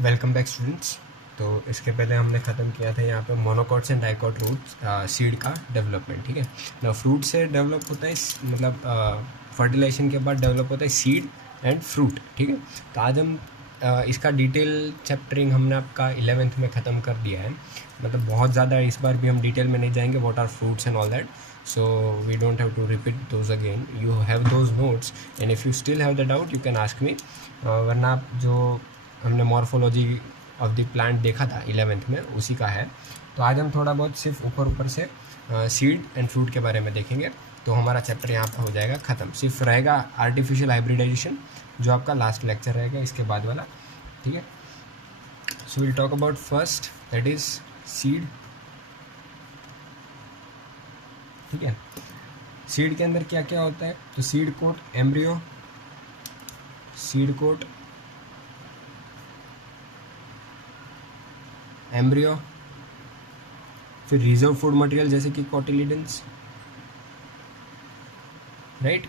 Welcome back students. तो इसके पहले हमने ख़त्म किया था यहाँ पे monocots and dicot roots seed का डेवलपमेंट। ठीक है ना, फ्रूट से डेवलप होता है मतलब फर्टिलाइजेशन के बाद डेवलप होता है सीड एंड फ्रूट। ठीक है, तो आज हम इसका डिटेल चैप्टरिंग हमने आपका 11th में ख़त्म कर दिया है। मतलब बहुत ज़्यादा इस बार भी हम डिटेल में नहीं जाएंगे what are fruits and all that, so we don't have to repeat those again. You have those notes and if you still have the doubt you can ask me. वरना आप जो हमने मॉर्फोलॉजी ऑफ द प्लांट देखा था 11th में उसी का है। तो आज हम थोड़ा बहुत सिर्फ ऊपर ऊपर से सीड एंड फ्रूट के बारे में देखेंगे। तो हमारा चैप्टर यहाँ पर हो जाएगा ख़त्म। सिर्फ रहेगा आर्टिफिशियल हाइब्रिडाइजेशन जो आपका लास्ट लेक्चर रहेगा इसके बाद वाला। ठीक है, so will talk about first, that is seed. ठीक है, सीड के अंदर क्या क्या होता है? तो seed coat, embryo, seed coat, embryo, फिर रिजर्व फूड मटेरियल जैसे कि कोटिलिडन्स, राइट।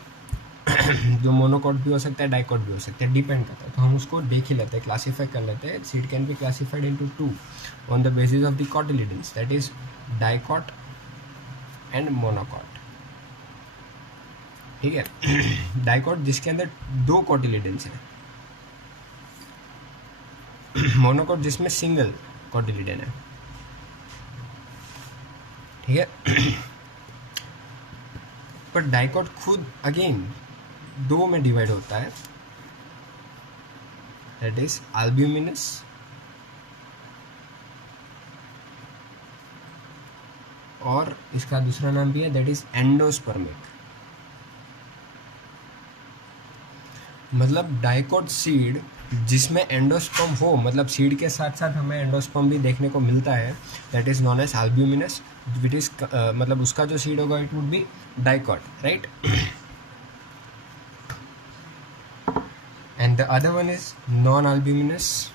जो मोनोकॉट भी हो सकता है, डाइकॉट भी हो सकता है, डिपेंड करता है। तो हम उसको देख ही लेते हैं, क्लासीफाई कर लेते हैं। Seed can be classified into two on the basis of the cotyledons, that is dicot and monocot. ठीक है, डाइकॉट जिसके अंदर दो कोटिलिडन्स हैं, मोनोकॉट जिसमें सिंगल कोटिलिडन है। ठीक है, पर डाइकॉट खुद अगेन दो में डिवाइड होता है, दैट इज अल्ब्यूमिनस और इसका दूसरा नाम भी है दैट इज एंडोस्पर्मिक। मतलब डाइकॉट सीड जिसमें एंडोस्पर्म हो, मतलब सीड के साथ साथ हमें एंडोस्पर्म भी देखने को मिलता है, that is known as albuminous, which is मतलब उसका जो सीड होगा it would be dicot, right. And the other one is non albuminous,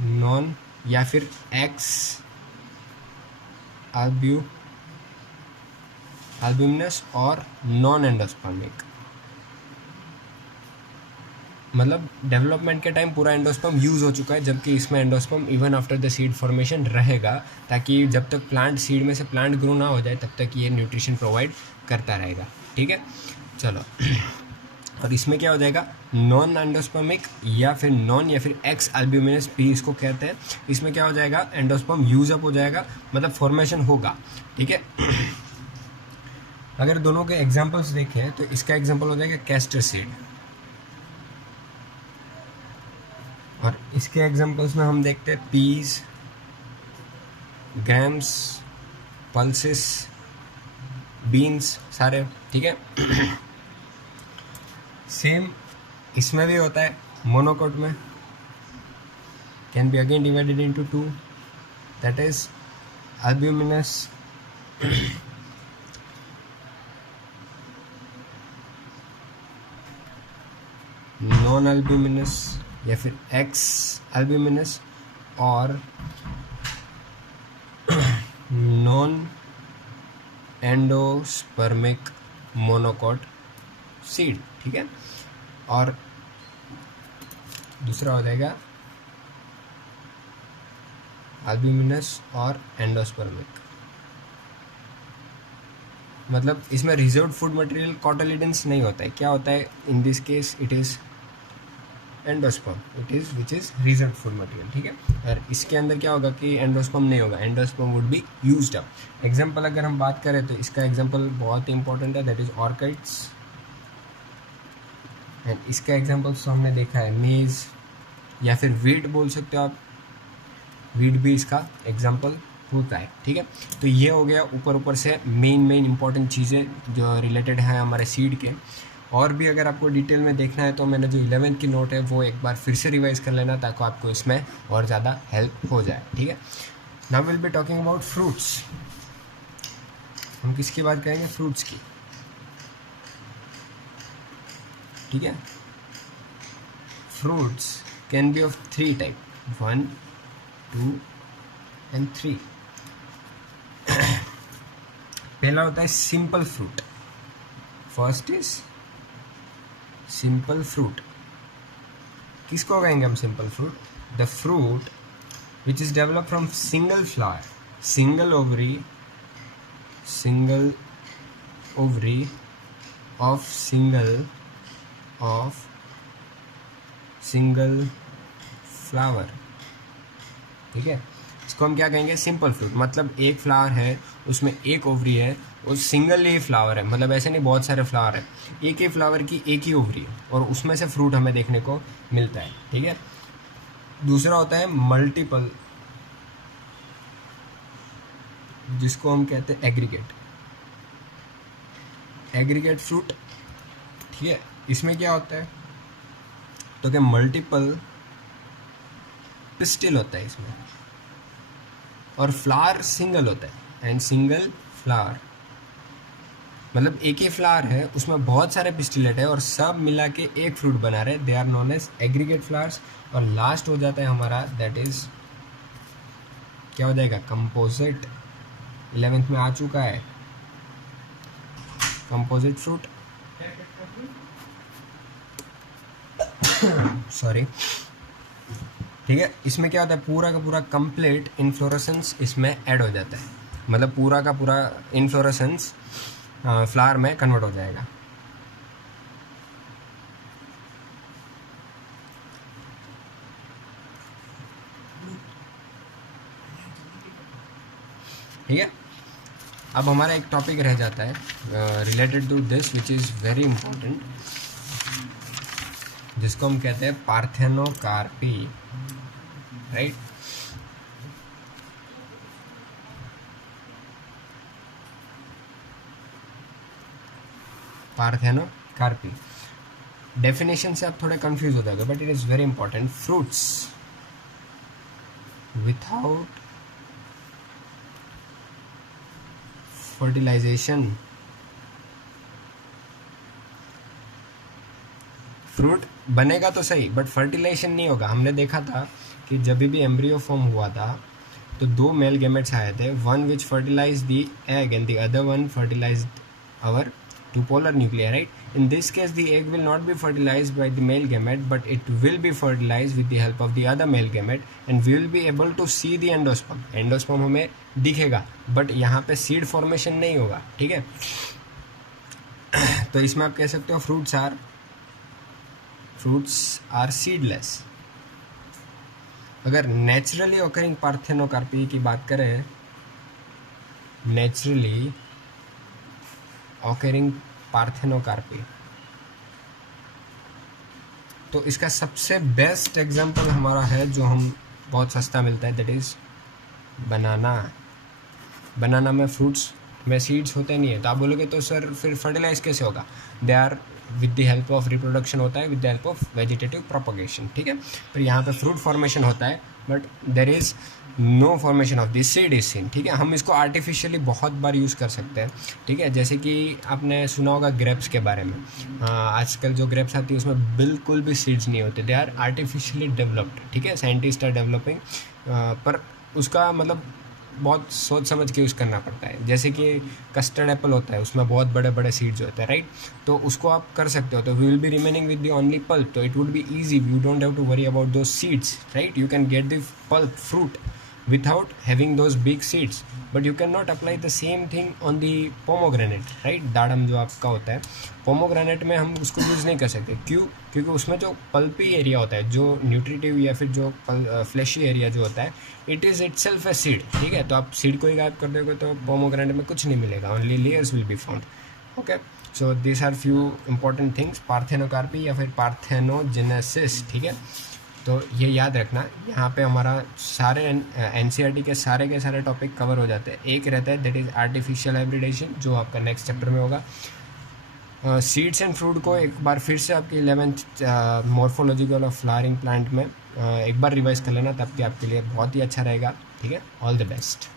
non या फिर एक्स अल्ब्यूमिनस और नॉन एंडोस्पर्मिक। मतलब डेवलपमेंट के टाइम पूरा एंडोस्पर्म यूज़ हो चुका है, जबकि इसमें endosperm even after the seed formation रहेगा, ताकि जब तक प्लांट सीड में से प्लांट ग्रो ना हो जाए तब तक ये न्यूट्रिशन प्रोवाइड करता रहेगा। ठीक है, चलो। और इसमें क्या हो जाएगा, नॉन एंडोस्पर्मिक या फिर नॉन या फिर एक्स अल्ब्यूमिनस भी इसको कहते हैं। इसमें क्या हो जाएगा, एंडोस्पर्म यूज अप हो जाएगा, मतलब फॉर्मेशन होगा। ठीक है, अगर दोनों के एग्जाम्पल्स देखें तो इसका एग्जाम्पल हो जाएगा कैस्टर सीड, और इसके एग्जांपल्स में हम देखते हैं पीस, ग्रैम्स, पल्सेस, बीन्स, सारे। ठीक है, सेम इसमें भी होता है। मोनोकॉट में can be again divided into two, that is albuminous non albuminous या फिर एक्स अल्ब्यूमिनस और नॉन एंडोस्पर्मिक मोनोकॉट सीड। ठीक है, और दूसरा हो जाएगा अल्ब्यूमिनस और एंडोस्पर्मिक। मतलब इसमें रिजर्व्ड फूड मटेरियल कोटिलिडन्स नहीं होता है। क्या होता है in this case, it is endosperm, it is which is reserved food material. ठीक है, और इसके अंदर क्या होगा कि एंडोस्पर्म नहीं होगा, endosperm would be used up. Example अगर हम बात करें तो इसका एग्जांपल बहुत इंपॉर्टेंट है, दैट इज ऑर्किड्स। एंड इसका एग्जांपल तो हमने देखा है मेज या फिर वीट बोल सकते हो आप, वीट भी इसका एग्जांपल होता है। ठीक है, तो ये हो गया ऊपर ऊपर से मेन इंपॉर्टेंट चीज़ें जो रिलेटेड हैं हमारे सीड के। और भी अगर आपको डिटेल में देखना है तो मैंने जो 11th की नोट है वो एक बार फिर से रिवाइज कर लेना, ताकि आपको इसमें और ज़्यादा हेल्प हो जाए। ठीक है, now will be talking about fruits. हम किसकी बात करेंगे, फ्रूट्स की। ठीक है, fruits can be of 3 type, 1, 2 and 3। पहला होता है simple fruit, first is simple fruit. किसको कहेंगे हम simple fruit? The fruit which is develop from single flower, single ovary of single flower, ठीक है। इसको हम क्या कहेंगे? Simple fruit. मतलब एक फ्लावर है, उसमें एक ओवरी है, उस सिंगल ही फ्लावर है, मतलब ऐसे नहीं बहुत सारे फ्लावर है, एक ही फ्लावर की एक ही ओवरी है और उसमें से फ्रूट हमें देखने को मिलता है, ठीक है। दूसरा होता है मल्टीपल, जिसको हम कहते हैं एग्रीगेट फ्रूट, ठीक है। इसमें क्या होता है? तो क्या मल्टीपल पिस्टिल होता है इसमें, और फ्लावर सिंगल होता है, एंड सिंगल फ्लावर मतलब एक ही फ्लावर है, उसमें बहुत सारे पिस्टिलेट है और सब मिला के एक फ्रूट बना रहे, they are known as aggregate flowers. और लास्ट हो जाता है हमारा, दैट इज क्या हो जाएगा? कंपोजिट। 11th में आ चुका है कंपोजिट फ्रूट, सॉरी, ठीक है। इसमें क्या होता है? पूरा का पूरा कंप्लीट इन्फ्लोरेसेंस इसमें ऐड हो जाता है, मतलब पूरा का पूरा इन्फ्लोरेसेंस फ्लावर में कन्वर्ट हो जाएगा। ठीक है। अब हमारा एक टॉपिक रह जाता है related to this which is very important, जिसको हम कहते हैं पार्थेनोकार्पी, राइट। पार्थेनोकार्पी डेफिनेशन से आप थोड़े कंफ्यूज हो जाओगे, but it is very important. Fruits without fertilization, fruit बनेगा तो सही बट फर्टिलाइजेशन नहीं होगा। हमने देखा था कि जब भी एम्ब्रियो फॉर्म हुआ था तो 2 मेल गैमेट्स आए थे, one which fertilize the egg and the other one fertilized our two polar nuclei, right? In this case the egg will not be fertilized by the male gamete, but it will be fertilized with the help of the other male gamete, and we will be able to see the endosperm. endosperm हमें दिखेगा but यहाँ पे seed formation नहीं होगा, ठीक है। तो इसमें आप कह सकते हो फ्रूट्स आर सीडलेस। अगर नेचुरली ऑकरिंग पार्थेनोकार्पी की बात करें, नेचुरली ऑकरिंग पार्थेनोकार्पी, तो इसका सबसे बेस्ट एग्जांपल हमारा है जो हम बहुत सस्ता मिलता है, दैट इज़ बनाना। बनाना में फ्रूट्स में सीड्स होते नहीं है, तो आप बोलोगे तो सर फिर फर्टिलाइज कैसे होगा? They are with the help of reproduction होता है, with the help of vegetative propagation, ठीक है। फिर यहाँ पे फ्रूट फॉर्मेशन होता है but there is no formation of this seed is seen, ठीक है। हम इसको आर्टिफिशियली बहुत बार यूज़ कर सकते हैं, ठीक है। जैसे कि आपने सुना होगा ग्रेप्स के बारे में, आजकल जो ग्रेप्स आती है उसमें बिल्कुल भी सीड्स नहीं होते, दे आर आर्टिफिशियली डेवलप्ड, ठीक है। साइंटिस्ट आर डेवलपिंग, पर उसका मतलब बहुत सोच समझ के यूज़ करना पड़ता है। जैसे कि कस्टर्ड एप्पल होता है, उसमें बहुत बड़े बड़े सीड्स होते हैं, राइट। तो उसको आप कर सकते हो, तो we will be remaining with the only pulp, तो it would be easy, you don't have to worry about those seeds, right. You can get the pulp fruit without having those big seeds, but you cannot apply the same thing on the pomegranate, right? दाड़म जो आपका होता है, pomegranate में हम उसको use नहीं कर सकते, क्यों? क्योंकि उसमें जो पल्पी एरिया होता है, जो न्यूट्रिटिव या फिर जो फ्लैशी एरिया जो होता है, it is itself a seed, ठीक है। तो आप सीड को ही गायब कर दोगे तो पोमोग्रेनेट में कुछ नहीं मिलेगा, only layers will be found, okay. So this are few important things, parthenocarpy या फिर पार्थेनोजेनेसिस, ठीक है। तो ये याद रखना, यहाँ पे हमारा सारे एनसीईआरटी के सारे टॉपिक कवर हो जाते हैं। एक रहता है दैट इज़ आर्टिफिशियल हाइब्रिडेशन, जो आपका नेक्स्ट चैप्टर में होगा। सीड्स एंड फ्रूट को एक बार फिर से आपकी 11th morphological of flowering plant में एक बार रिवाइज कर लेना, तब कि आपके लिए बहुत ही अच्छा रहेगा, ठीक है। All the best.